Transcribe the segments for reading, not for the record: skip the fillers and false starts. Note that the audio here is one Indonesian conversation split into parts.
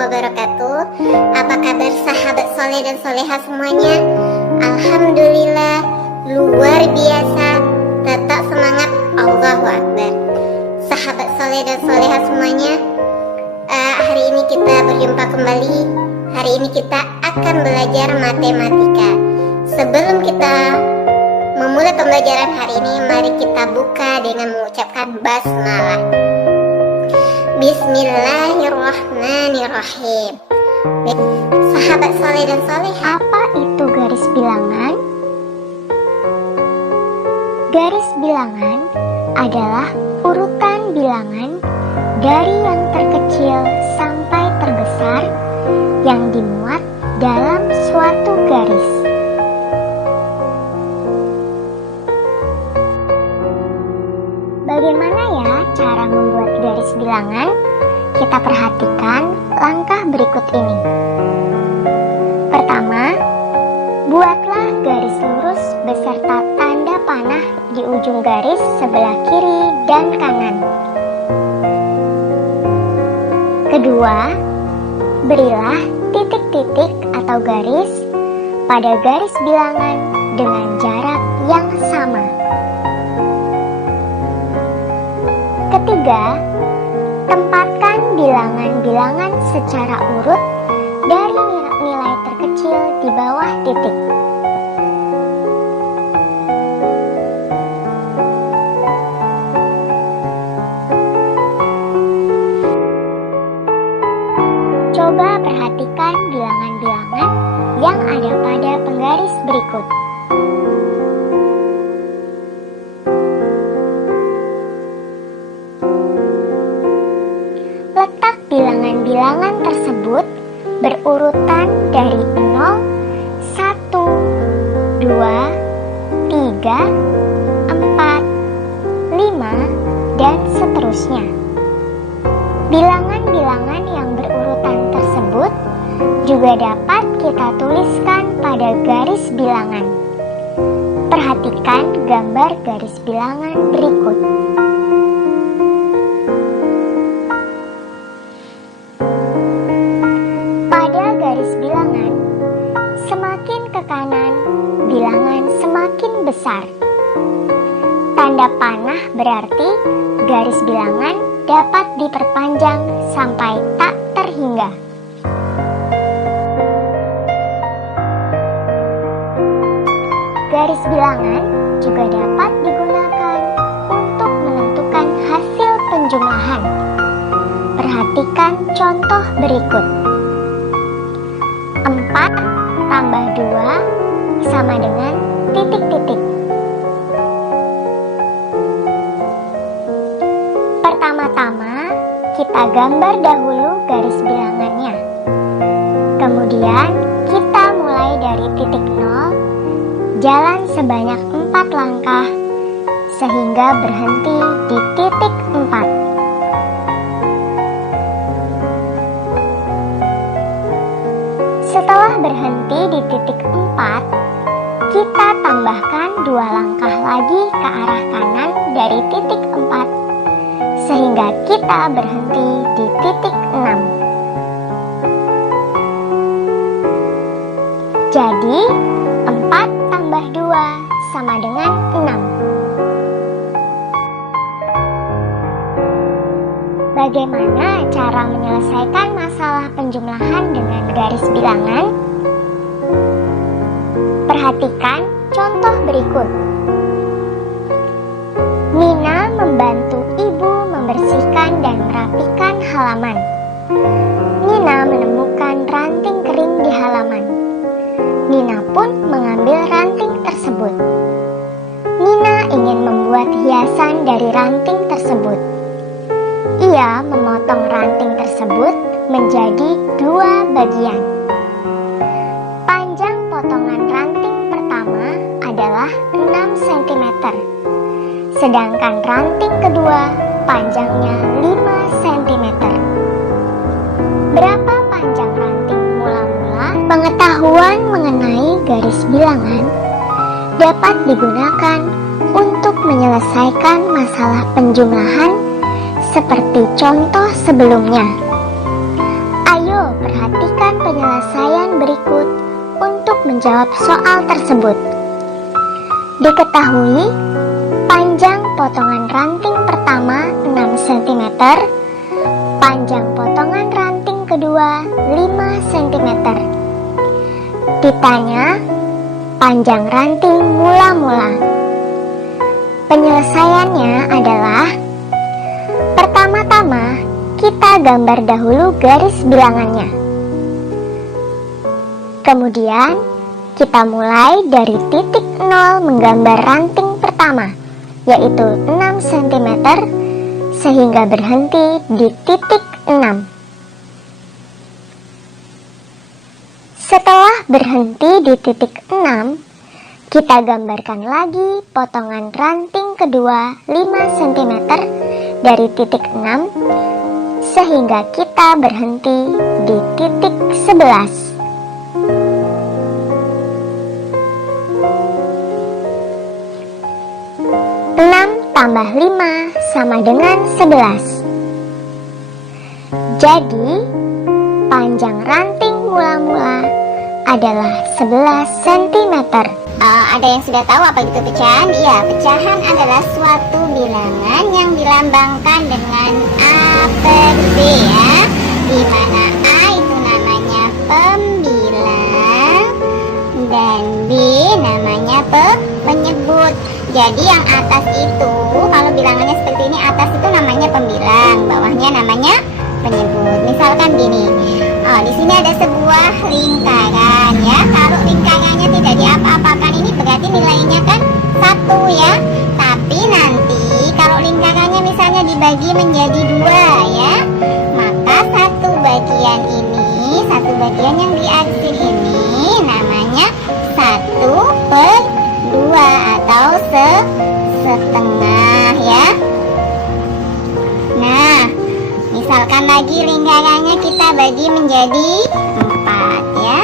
wabarakatuh. Apa kabar sahabat soleh dan soleha semuanya? Alhamdulillah, luar biasa. Tetap semangat, Allahu Akbar. Sahabat soleh dan soleha semuanya, hari ini kita berjumpa kembali. Hari ini kita akan belajar matematika. Sebelum kita memulai pembelajaran hari ini, mari kita buka dengan mengucapkan basmalah. Bismillahirrahmanirrahim. Sahabat soleh dan soleha, apa itu garis bilangan? Garis bilangan adalah urutan bilangan dari yang terkecil sampai terbesar yang dimuat dalam suatu garis. Bagaimana ya cara membuat garis bilangan? Kita perhatikan langkah berikut ini. Pertama, buatlah garis lurus beserta tanda panah di ujung garis sebelah kiri dan kanan. Kedua, berilah titik-titik atau garis pada garis bilangan dengan jarak yang sama. Ketiga, tempatkan bilangan-bilangan secara urut dari nilai terkecil di bawah titik. Coba perhatikan bilangan-bilangan yang ada pada penggaris berikut. Letak bilangan-bilangan tersebut berurutan dari 0, 1, 2, 3, 4, 5, dan seterusnya. Bilangan-bilangan yang berurutan tersebut juga dapat kita tuliskan pada garis bilangan. Perhatikan gambar garis bilangan berikut. Pada garis bilangan, semakin ke kanan, bilangan semakin besar. Tanda panah berarti garis bilangan dapat diperpanjang sampai tak terhingga. Garis bilangan juga dapat digunakan untuk menentukan hasil penjumlahan. Perhatikan contoh berikut. 4 tambah 2 sama dengan titik-titik. Pertama-tama, kita gambar dahulu garis bilangannya. Kemudian, kita mulai dari titik 0, jalan sebanyak 4 langkah, sehingga berhenti di titik 4. Setelah berhenti di titik 4, kita tambahkan 2 langkah lagi ke arah kanan dari titik 4, sehingga kita berhenti di titik 6. Jadi, 4 tambah 2 sama dengan 6. Bagaimana cara menyelesaikan masalah penjumlahan dengan garis bilangan? Perhatikan contoh berikut. Nina membantu ibu membersihkan dan merapikan halaman. Nina menemukan ranting kering di halaman. Nina pun mengambil ranting tersebut. Nina ingin membuat hiasan dari ranting tersebut. Ia memotong ranting tersebut menjadi 2 bagian. Panjang potongan ranting pertama adalah 6 cm, sedangkan ranting kedua panjangnya 5 cm. Berapa panjang ranting mula-mula? Pengetahuan mengenai garis bilangan dapat digunakan untuk menyelesaikan masalah penjumlahan seperti contoh sebelumnya. Ayo penyelesaian berikut untuk menjawab soal tersebut. Diketahui, panjang potongan ranting pertama 6 cm, panjang potongan ranting kedua 5 cm. Ditanya, panjang ranting mula-mula. Penyelesaiannya adalah: pertama-tama, kita gambar dahulu garis bilangannya. Kemudian, kita mulai dari titik 0 menggambar ranting pertama, yaitu 6 cm, sehingga berhenti di titik 6. Setelah berhenti di titik 6, kita gambarkan lagi potongan ranting kedua 5 cm dari titik 6, sehingga kita berhenti di titik 11. 6 tambah 5 sama dengan 11. Jadi, panjang ranting mula-mula adalah 11 cm. Ada yang sudah tahu apa itu pecahan? Iya, pecahan adalah suatu bilangan yang dilambangkan dengan A per B ya. Di mana A itu namanya pembilang dan B namanya penyebut. Jadi yang atas itu, kalau bilangannya seperti ini, atas itu namanya pembilang, bawahnya namanya penyebut. Misalkan gini, di sini ada sebuah lingkaran ya. Kalau lingkarannya tidak diapa-apakan, ini berarti nilainya kan 1 ya. Tapi nanti kalau lingkarannya misalnya dibagi menjadi 2 ya, maka satu bagian yang diakhir ini namanya 1/2 atau setengah ya. Nah, misalkan lagi lingkarannya kita bagi menjadi 4 ya.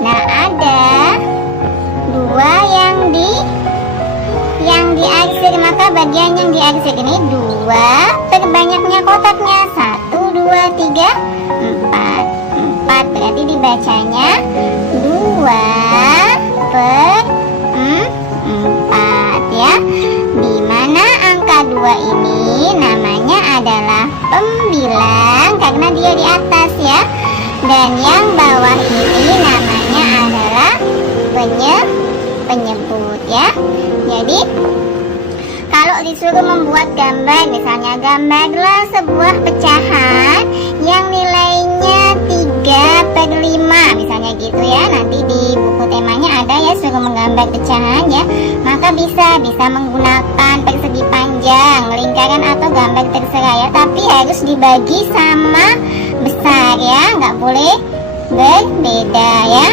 Nah, ada 2 yang diakhir, maka bagian yang diakhir ini 2 terbanyaknya kotaknya 1, 2, 3, 4. 4 berarti dibacanya 2/4 ya. Dimana angka 2 ini namanya adalah pembilang karena dia di atas ya. Dan yang bawah ini namanya adalah penyebut ya. Jadi kalau disuruh membuat gambar, misalnya gambarlah sebuah pecahan yang nilainya 3/5 misalnya gitu ya. Nanti di buku temanya ada ya, suruh menggambar pecahan ya. Maka bisa menggunakan persegi panjang, lingkaran atau gambar terserah ya. Tapi harus dibagi sama besar ya, nggak boleh berbeda ya.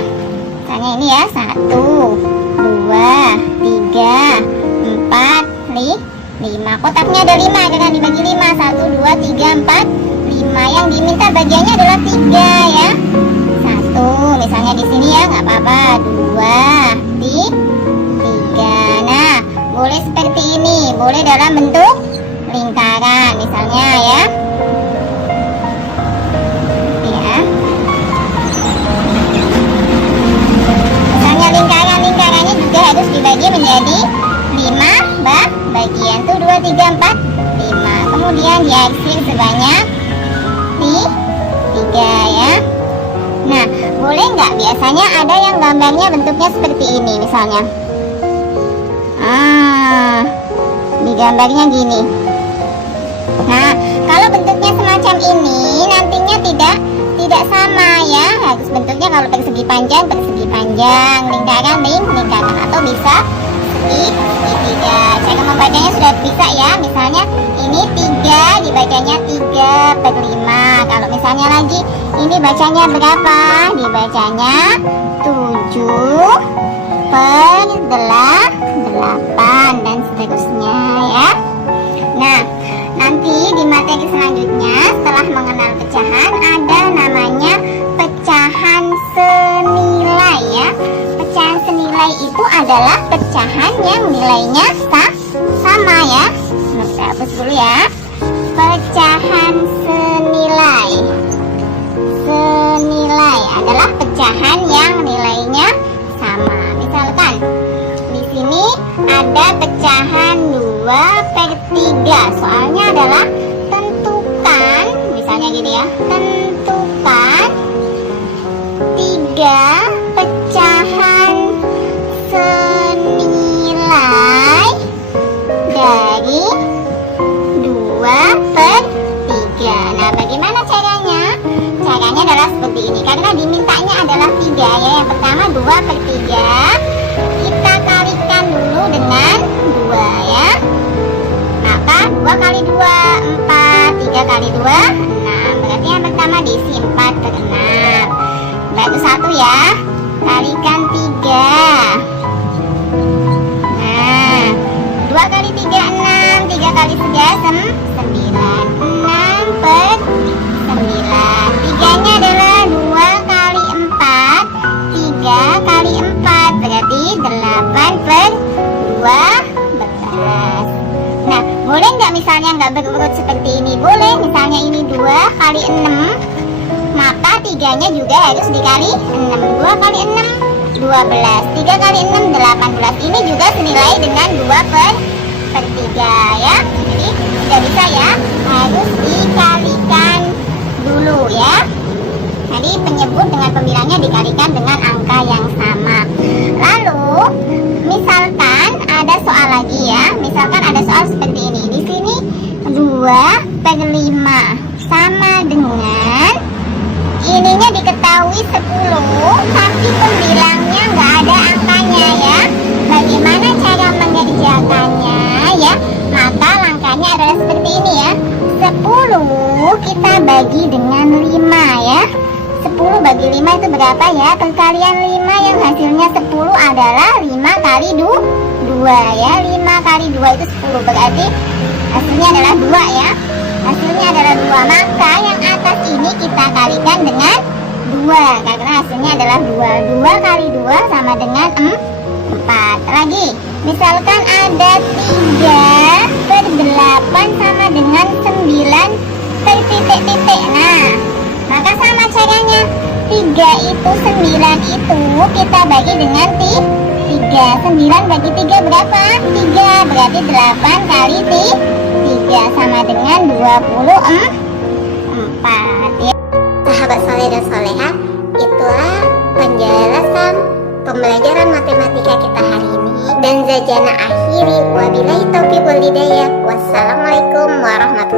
Misalnya ini ya, 1, 2, 3, 4, 5. Kotaknya ada 5 karena dibagi 5. 1, 2, 3, 4, 5. Yang diminta bagiannya adalah 3 ya. 1 misalnya di sini ya, nggak apa-apa. 2, 3. Nah, boleh seperti ini, boleh dalam bentuk lingkaran misalnya ya. Misalnya lingkarannya juga harus dibagi menjadi 5 bagian tuh 2, 3, 4, 5. Kemudian diakhir sebanyak 3 ya. Nah, boleh nggak? Biasanya ada yang gambarnya bentuknya seperti ini misalnya. Digambarnya gini. Nah, kalau bentuknya semacam ini nantinya tidak sama ya. Harus bentuknya kalau persegi panjang, lingkaran, lingkaran, atau bisa segitiga. Cara membacanya sudah bisa ya. Misalnya ini 3 dibacanya 3/5. Kalau misalnya lagi ini bacanya berapa? Dibacanya 7/8 dan seterusnya ya. Nah, nanti di materi selanjutnya setelah mengenal pecahan ada namanya pecahan senilai ya. Pecahan senilai itu adalah pecahan yang nilainya sama ya. Kita hapus dulu ya. Pecahan senilai adalah pecahan yang nilainya sama. Misalkan di sini ada pecahan 2/3. Soalnya adalah tentukan, misalnya gini ya, tentukan 3 pecahan senilai dari 2/3. Nah, bagaimana caranya? Caranya adalah seperti ini. Karena dimintanya adalah 3 ya. Yang pertama 2/3. Kita kalikan dulu dengan 2 ya. Maka 2 kali 2 4, 3 kali 2 6. Berarti yang pertama diisi 4/6. Bantu 1 ya. Kalikan 3. Nah, 2 kali 3 6, 3 kali 3 9. 6/9. 3-nya adalah 2 kali 4, 3 kali 4, berarti 8/12. Nah, boleh nggak misalnya nggak berurut seperti ini? Boleh, misalnya ini 2 kali 6, maka 3-nya juga harus dikali 6. 2 kali 6, 12. 3 kali 6, 18. Ini juga senilai dengan 2/3 ya. Jadi tidak bisa ya, harus dikalikan dulu ya. Jadi penyebut dengan pembilangnya dikalikan dengan angka yang sama. Lalu misalkan ada soal lagi ya. Misalkan ada soal seperti ini. Di sini 2/5 sama dengan, ininya diketahui 10, tapi pembilangnya nggak ada angkanya ya. Bagaimana cara mengerjakannya ya? Maka langkahnya adalah seperti ini ya. 10 kita bagi dengan 5 ya. 10 bagi 5 itu berapa ya? Perkalian 5 yang hasilnya 10 adalah 5 kali 2 ya. 5 kali 2 itu 10, berarti hasilnya adalah 2 ya. Hasilnya adalah 2, maka yang atas ini kita kalikan dengan 2 karena hasilnya adalah 2. 2 kali 2 sama dengan 4. Lagi, misalkan ada 3/8 sama dengan 9 per titik-titik. Nah, maka sama caranya. 3 itu 9 itu kita bagi dengan 3. 9 bagi 3 berapa? 3, berarti 8 kali 3 sama dengan 24 ya. Sahabat soleh dan soleha, itulah penjelasan pembelajaran matematika kita hari ini. Dan Zajana akhiri, wabillahi taufiq wal hidayah. Wassalamualaikum warahmatullahi wabarakatuh.